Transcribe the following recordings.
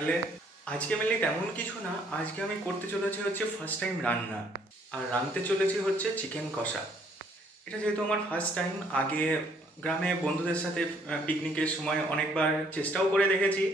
চ্যানেলে। আজকে মেনলি তেমন কিছু না, আজকে আমি করতে চলেছি হচ্ছে ফার্স্ট টাইম রান্না। আর রাঁধতে চলেছি হচ্ছে চিকেন কষা। এটা যেহেতু আমার ফার্স্ট টাইম, আগে গ্রামে বন্ধুদের সাথে পিকনিকের সময় অনেকবার চেষ্টাও করে দেখেছি,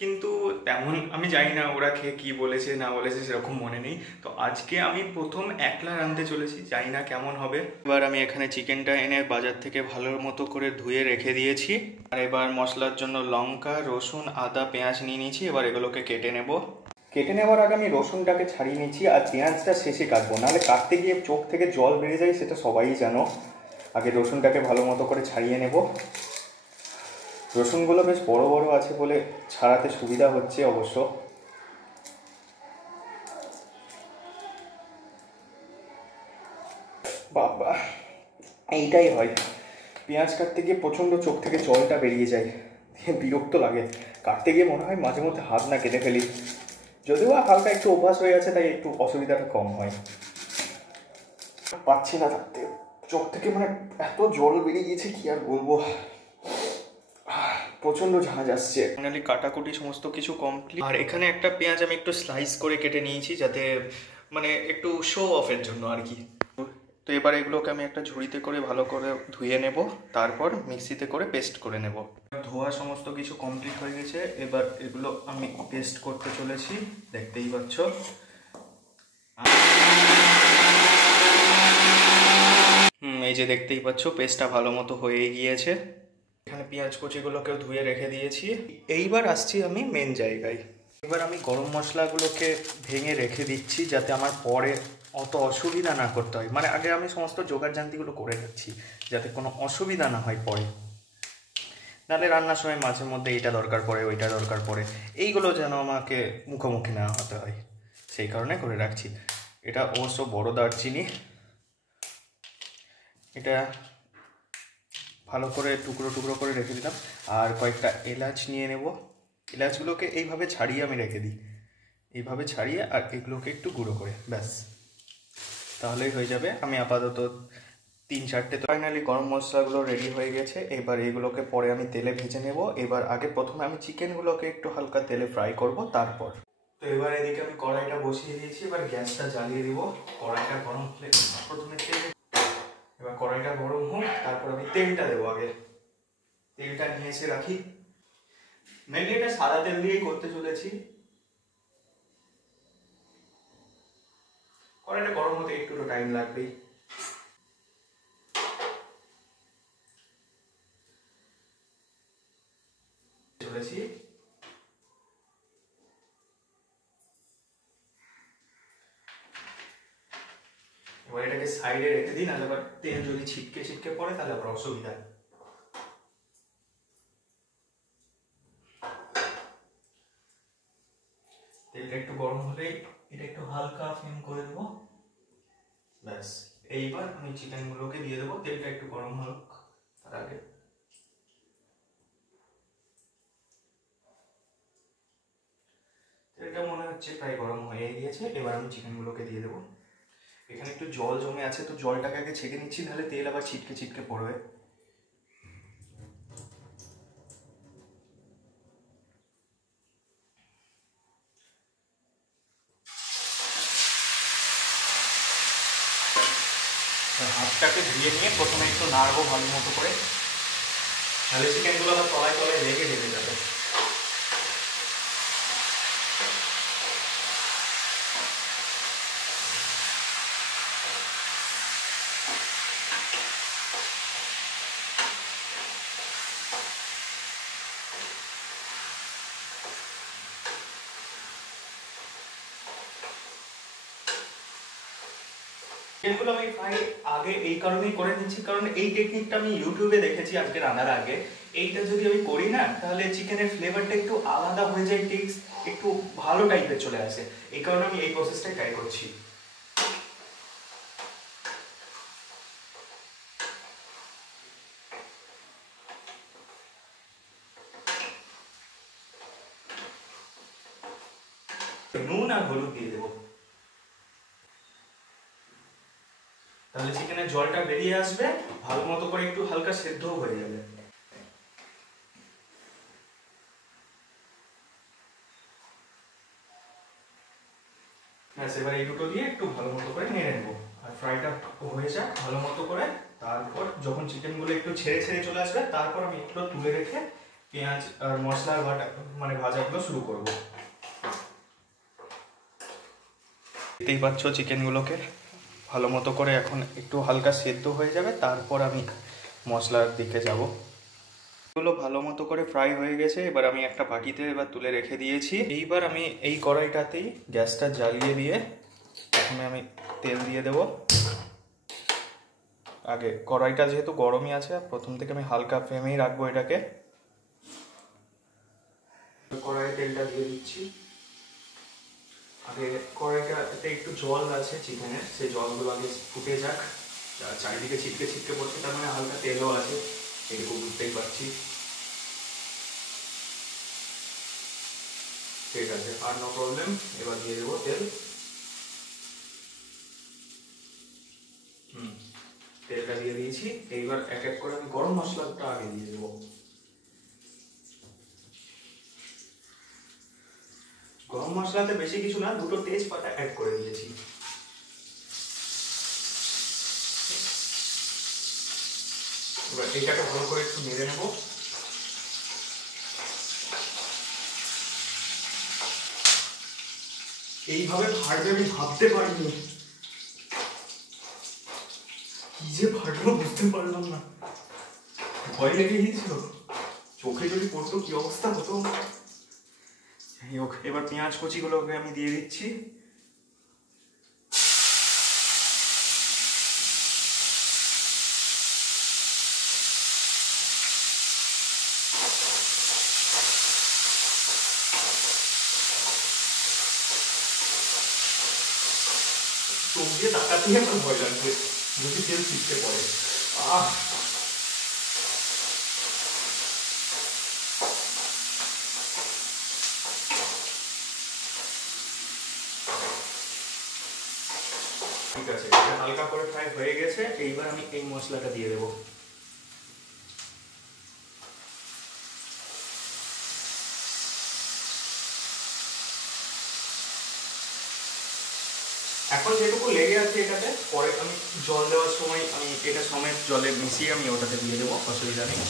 কিন্তু তেমন আমি জানি না ওরা খেয়ে কী বলেছে না বলেছে সেরকম মনে নেই। তো আজকে আমি প্রথম একলা রাঁধতে চলেছি, জানি না কেমন হবে। এবার আমি এখানে চিকেনটা এনে বাজার থেকে ভালো মতো করে ধুয়ে রেখে দিয়েছি। আর এবার মশলার জন্য লঙ্কা, রসুন, আদা, পেঁয়াজ নিয়ে নিয়েছি। এবার এগুলোকে কেটে নেব। কেটে নেওয়ার আগে আমি রসুনটাকে ছাড়িয়ে নিচ্ছি, আর পেঁয়াজটা শেষে কাটবো, নাহলে কাটতে গিয়ে চোখ থেকে জল বেরিয়ে যায়, সেটা সবাই জানো। আগে রসুনটাকে ভালো মতো করে ছাড়িয়ে নেব। রসুনগুলো বেশ বড় বড় আছে বলে ছাড়াতে সুবিধা হচ্ছে অবশ্য। বাবা, এইটাই হয়, পেঁয়াজ কাটতে গিয়ে প্রচণ্ড চোখ থেকে জলটা বেরিয়ে যায়, বিরক্ত লাগে। কাটতে গিয়ে মনে হয় মাঝে মধ্যে হাত না কেটে ফেলি, যদিও হালকা একটু অভ্যাস হয়ে আছে তাই একটু অসুবিধাটা কম হয়। পাচ্ছি না থাকতে, চোখ থেকে মানে এত জল বেরিয়ে গিয়েছে কি আর বলবো, প্রচণ্ড ঝাঁজ আসছে। ফাইনালি কাটাকুটি সমস্ত কিছু কমপ্লিট। আর এখানে একটা পেঁয়াজ আমি একটু স্লাইস করে কেটে নিয়েছি, যাতে মানে একটু শো অফের জন্য আর কি। তো এবার এগুলোকে আমি একটা ঝুড়িতে করে ভালো করে ধুয়ে নেব, তারপর মিক্সিতে করে পেস্ট করে নেব। ধোয়া সমস্ত কিছু কমপ্লিট হয়ে গেছে, এবার এগুলো আমি পেস্ট করতে চলেছি, দেখতেই পাচ্ছ। এই যে দেখতেই পাচ্ছ পেস্টটা ভালো মতো হয়ে গিয়েছে। এখানে পেঁয়াজ কুচিগুলোকেও ধুয়ে রেখে দিয়েছি। এইবার আসছি আমি মেন জায়গায়। এবার আমি গরম মশলাগুলোকে ভেঙে রেখে দিচ্ছি, যাতে আমার পরে অত অসুবিধা না করতে হয়। মানে আগে আমি সমস্ত জোগাড় জান্তিগুলো করে রাখছি, যাতে কোনো অসুবিধা না হয় পরে। নাহলে রান্নার সময় মাঝে মধ্যে এইটা দরকার পড়ে, ওইটা দরকার পড়ে, এইগুলো যেন আমাকে মুখোমুখি না হতে হয়, সেই কারণে করে রাখছি। এটা অবশ্য বড় দারচিনি, এটা ভালো করে টুকরো টুকরো করে রেখে দিলাম। আর কয়েকটা এলাচ নিয়ে নেব। এলাচগুলোকে এইভাবে ছাড়িয়ে আমি রেখে দিই, এইভাবে ছাড়িয়ে, আর এগুলোকে একটু গুঁড়ো করে, ব্যাস তাহলেই হয়ে যাবে। আমি আপাতত 3-4টে। তো ফাইনালি গরম মশলাগুলো রেডি হয়ে গেছে। এবার এগুলোকে পরে আমি তেলে ভেজে নেব। এবার আগে প্রথমে আমি চিকেনগুলোকে একটু হালকা তেলে ফ্রাই করব তারপর। তো এবার এদিকে আমি কড়াইটা বসিয়ে দিয়েছি, এবার গ্যাসটা জ্বালিয়ে দিব। কড়াইটা গরম হলে প্রথমে তেল, এবার কড়াইটা গরম হোক, তারপর আমি তেলটা দেবো। আগে তেলটা নিয়ে এসে রাখি। মেনলি এটা সাদা তেল দিয়েই করতে চলেছি। কড়াইটা গরম হতে একটু তো টাইম লাগবেই। চলেছি এবার এটাকে সাইডে রেখে দিই, নাহলে আবার তেল যদি ছিটকে ছিটকে পড়ে তাহলে আবার অসুবিধা। তেলটা একটু গরম হলেই এটা একটু হালকা ফ্লেম করে দেবো, ব্যাস। এইবার আমি চিকেনগুলোকে দিয়ে দেবো। তেলটা একটু গরম হোক তার আগে। তেলটা মনে হচ্ছে প্রায় গরম হয়ে গিয়েছে, এবার আমি চিকেনগুলোকে দিয়ে দেবো। এখানে একটু জল জমে আছে, তো জলটাকে আগে ছেঁকে নিচ্ছি, নাহলে তেল আবার ছিটকে ছিটকে পড়বে। হাতটাকে ধুয়ে নিয়ে প্রথমে একটু নাড়বো ভালো মতো করে, নাহলে চিকেনগুলো আবার তলায় তলায় লেগে যাবে। এগুলো আমি প্রায় আগে এই কারণেই করে নিচ্ছি, কারণ এই টেকনিকটা আমি ইউটিউবে দেখেছি আজকে রান্নার আগে। এইটা যদি আমি করি না, তাহলে চিকেনের ফ্লেভারটা একটু আলাদা হয়ে যায়, টেক্সট একটু ভালো টাইপের চলে আসে। এই কারণে আমি এই প্রসেসটাই ট্রাই করছি। নুন আর হলুদ দিয়ে দেবো, তাহলে চিকেনের জলটা বেরিয়ে আসবে, ভালো মতো করে একটু হালকা সেদ্ধও হয়ে যাবে। ব্যাস এবার এই দুটো দিয়ে একটু ভালো মতো করে নেড়ে নেবো। আর ফ্রাইটা হয়ে যাক ভালো মতো করে, তারপর যখন চিকেনগুলো একটু ছেড়ে ছেড়ে চলে আসবে তারপর আমি একটু তুলে রেখে পেঁয়াজ আর মশলার বাটা মানে ভাজাগুলো শুরু করব। দেখতেই পাচ্ছ চিকেনগুলোকে ভালো মতো করে এখন একটু হালকা সেদ্ধ হয়ে যাবে, তারপর আমি মশলার দিকে যাব। এগুলো ভালো মতো করে ফ্রাই হয়ে গেছে, এবার আমি একটা বাটিতে এবার তুলে রেখে দিয়েছি। এইবার আমি এই কড়াইটাতেই গ্যাসটা জ্বালিয়ে দিয়ে প্রথমে আমি তেল দিয়ে দেব। আগে কড়াইটা যেহেতু গরমই আছে, প্রথম থেকে আমি হালকা ফ্লেমেই রাখবো এটাকে। কড়াইয়ে তেলটা দিয়ে দিচ্ছি। আগে কড়াইটাতে একটু জল আছে চিকেনের, সেই জলগুলো আগে ফুটে যাক। চারিদিকে ছিটকে ছিটকে পড়ছে, তার মানে হালকা তেলও আছে, এটুকু বুঝতেই পারছি। ঠিক আছে, আর নো প্রবলেম। এবার দিয়ে দেবো তেল। তেলটা দিয়ে দিয়েছি। এইবার এক এক করে আমি গরম মশলাটা আগে দিয়ে দেবো। গরম মশলাতে বেশি কিছু না, দুটো তেজপাতা অ্যাড করে দিয়েছি। এবার এইটাকে ভালো করে একটু নেড়ে নেবো। এইভাবে ফাটবে আমি ভাবতে পারিনি, কি যে ফাটলো বুঝতে পারলাম না, ভয় লেগে গিয়েছিল, চোখে যদি পড়তো কি অবস্থা হতো। যাই হোক, এবার পেঁয়াজ কুচিগুলোকে আমি দিয়ে দিচ্ছি। চোখ দিয়ে তাকাতেই আমার ভয় লাগছে যদি তেল ছিটকে পড়ে। ঠিক আছে, এটা হালকা করে ফ্রাই হয়ে গেছে। এইবার আমি এই মশলাটা দিয়ে দেবো। এখন যেটুকু লেগে আছে এটাতে, পরে আমি জল দেওয়ার সময় আমি এটা সমেত জলে মিশিয়ে আমি ওটাতে দিয়ে দেবো, অসুবিধা নেই।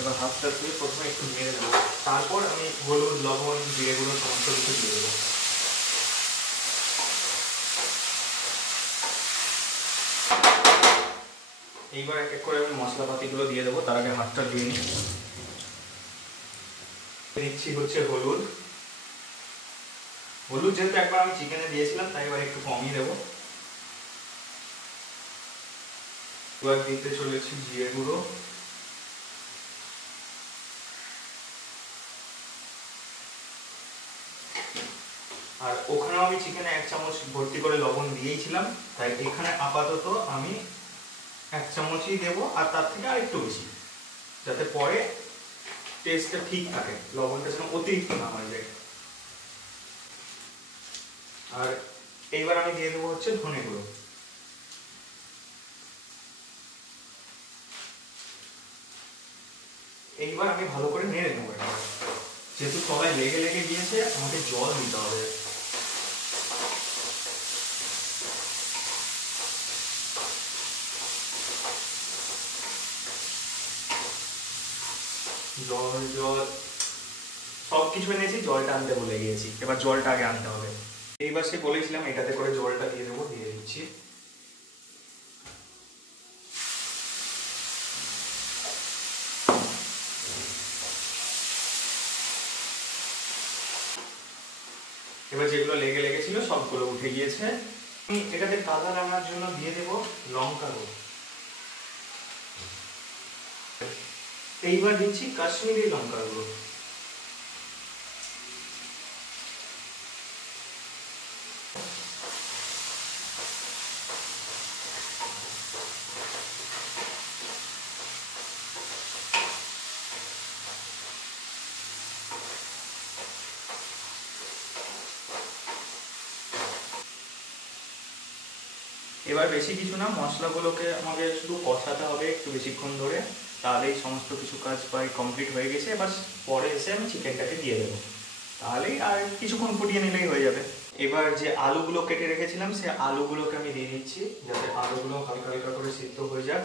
এবার হাতটা দিয়ে প্রথমে একটু নেড়ে দেবো, তারপর আমি হলুদ, লবণ, জিরে গুঁড়ো সমস্ত কিছু দিয়ে দেবো। এইবার এক এক করে আমি মশলাপাতিগুলো দিয়ে দেবো, তার আগে হাতটা ধুয়ে নিই। দিচ্ছি হচ্ছে হলুদ। হলুদ যেহেতু একবার আমি চিকেনে দিয়েছিলাম, তাই এবার একটু কমই দেবো। এবার দিতে চলেছি জিরে গুঁড়ো। আর ওখানেও আমি চিকেনে 1 চামচ ভর্তি করে লবণ দিয়েছিলাম, তাই এখানে আপাতত আমি 1 চামচই দেবো, আর তার থেকে আর একটু বেশি, যাতে পরে টেস্টটা ঠিক থাকে, লবণটা যেন অতিরিক্ত না হয়ে যায়। আর এইবার আমি দিয়ে দেবো হচ্ছে ধনে গুঁড়ো। এইবার আমি ভালো করে নেড়ে নেবো এটা। যেহেতু সবাই লেগে লেগে গিয়েছে, আমাকে জল দিতে হবে। জল জল সব কিছু এনেছি, জলটা আনতে ভুলে গিয়েছি, এবার জলটা আগে আনতে হবে। এইবার সে বলেছিলাম এটাতে করে জলটা দিয়ে দেবো, দিয়ে দিচ্ছি। এবার যেগুলো লেগে লেগেছিল সবগুলো উঠে গিয়েছে। আমি এটাতে কালার আনার জন্য দিয়ে দেবো লঙ্কা গুঁড়ো। এইবার দিচ্ছি কাশ্মীরি লঙ্কা গুঁড়ো। এবার বেশি কিছু না, মশলাগুলোকে আমাকে শুধু কষাতে হবে একটু বেশিক্ষণ ধরে, তাহলেই সমস্ত কিছু কাজ প্রায় কমপ্লিট হয়ে গেছে। এবার পরে এসে আমি চিকেনটাকে দিয়ে দেবো, তাহলেই আর কিছুক্ষণ ফুটিয়ে নিলেই হয়ে যাবে। এবার যে আলুগুলো কেটে রেখেছিলাম সেই আলুগুলোকে আমি দিয়ে দিচ্ছি, যাতে আলুগুলো হালকা হালকা করে সিদ্ধ হয়ে যাক।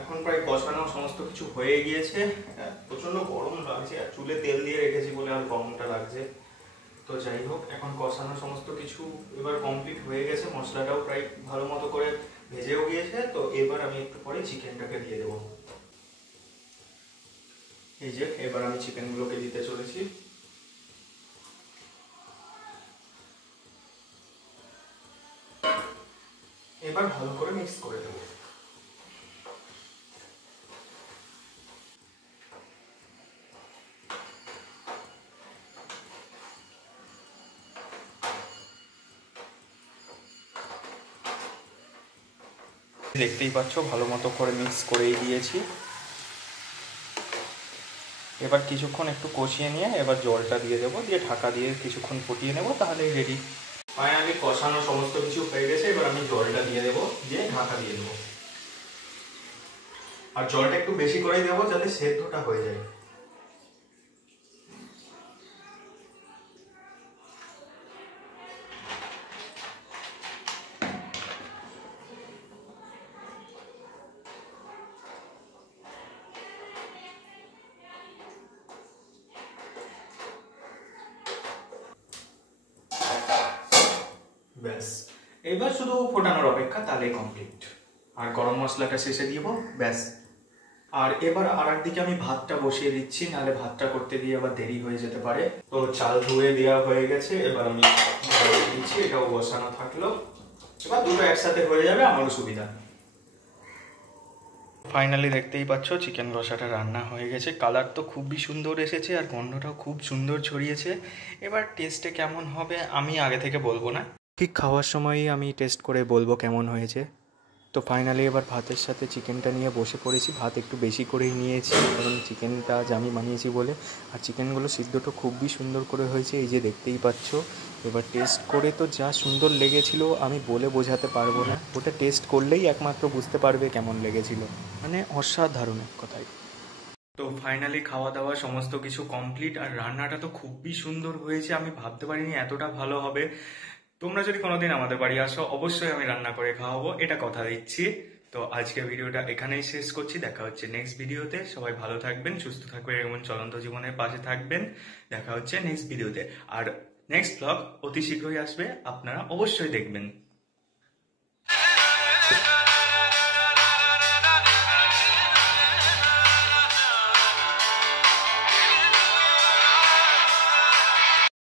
এখন প্রায় কষানো সমস্ত কিছু হয়ে গিয়েছে। প্রচন্ড গরম লাগছে, আর চুলে তেল দিয়ে রেখেছি বলে আর গরমটা লাগছে। তো যাই হোক, এখন কষানো সমস্ত কিছু এবার কমপ্লিট হয়ে গেছে, মশলাটাও প্রায় ভালো মতো করে ভেজেও গিয়েছে। তো এবার আমি একটু পরে চিকেনটাকে দিয়ে দেবো। এই যে এবার আমি চিকেনগুলোকে দিতে চলেছি। এবার ভালো করে মিক্স করে দেবো। দেখতেই পাচ্ছ ভালো মতো করে মিক্স করেই দিয়েছি। এবার কিছুক্ষণ একটু কষিয়ে নিয়ে এবার জলটা দিয়ে দেবো, দিয়ে ঢাকা দিয়ে কিছুক্ষণ ফুটিয়ে নেবো, তাহলেই রেডি। ফাইনালি কষানো সমস্ত কিছু হয়ে গেছে, এবার আমি জলটা দিয়ে দেবো, দিয়ে ঢাকা দিয়ে দেবো। আর জলটা একটু বেশি করেই দেবো যাতে সেদ্ধটা হয়ে যায়। ব্যাস, এবার শুধু ফোটানোর অপেক্ষা, তাহলেই কমপ্লিট। আর গরম মশলাটা শেষে দিব, ব্যাস। আর এবার আর একদিকে আমি ভাতটা বসিয়ে দিচ্ছি, নাহলে ভাতটা করতে গিয়ে আবার দেরি হয়ে যেতে পারে। তো চাল ধুয়ে দেওয়া হয়ে গেছে, এবার আমি দিচ্ছি, এটাও বসানো থাকলো। এবার দুটো একসাথে হয়ে যাবে, আমারও সুবিধা। ফাইনালি দেখতেই পাচ্ছ চিকেন কষাটা রান্না হয়ে গেছে। কালার তো খুবই সুন্দর এসেছে, আর গন্ধটাও খুব সুন্দর ছড়িয়েছে। এবার টেস্টে কেমন হবে আমি আগে থেকে বলবো না, ঠিক খাওয়ার সময়ই আমি টেস্ট করে বলবো কেমন হয়েছে। তো ফাইনালি এবার ভাতের সাথে চিকেনটা নিয়ে বসে পড়েছি। ভাত একটু বেশি করেই নিয়েছি, কারণ চিকেনটা আজ আমি বানিয়েছি বলে। আর চিকেনগুলো সিদ্ধটা খুবই সুন্দর করে হয়েছে, এই যে দেখতেই পাচ্ছ। এবার টেস্ট করে তো যা সুন্দর লেগেছিল আমি বলে বোঝাতে পারবো না, ওটা টেস্ট করলেই একমাত্র বুঝতে পারবে কেমন লেগেছিল, মানে অসাধারণ এক কথায়। তো ফাইনালি খাওয়া দাওয়া সমস্ত কিছু কমপ্লিট, আর রান্নাটা তো খুবই সুন্দর হয়েছে, আমি ভাবতে পারিনি এতটা ভালো হবে। তোমরা যদি কোনোদিন আমাদের বাড়ি আসো, অবশ্যই আমি রান্না করে খাওয়াবো, এটা কথা দিচ্ছি। তো আজকে ভিডিওটা এখানেই শেষ করছি, দেখা হচ্ছে নেক্সট ভিডিওতে। সবাই ভালো থাকবেন, সুস্থ থাকবেন, এমন চলন্ত জীবনের পাশে থাকবেন। দেখা হচ্ছে নেক্সট ভিডিওতে। আর নেক্সট ব্লগ অতি শীঘ্রই আসবে, আপনারা অবশ্যই দেখবেন।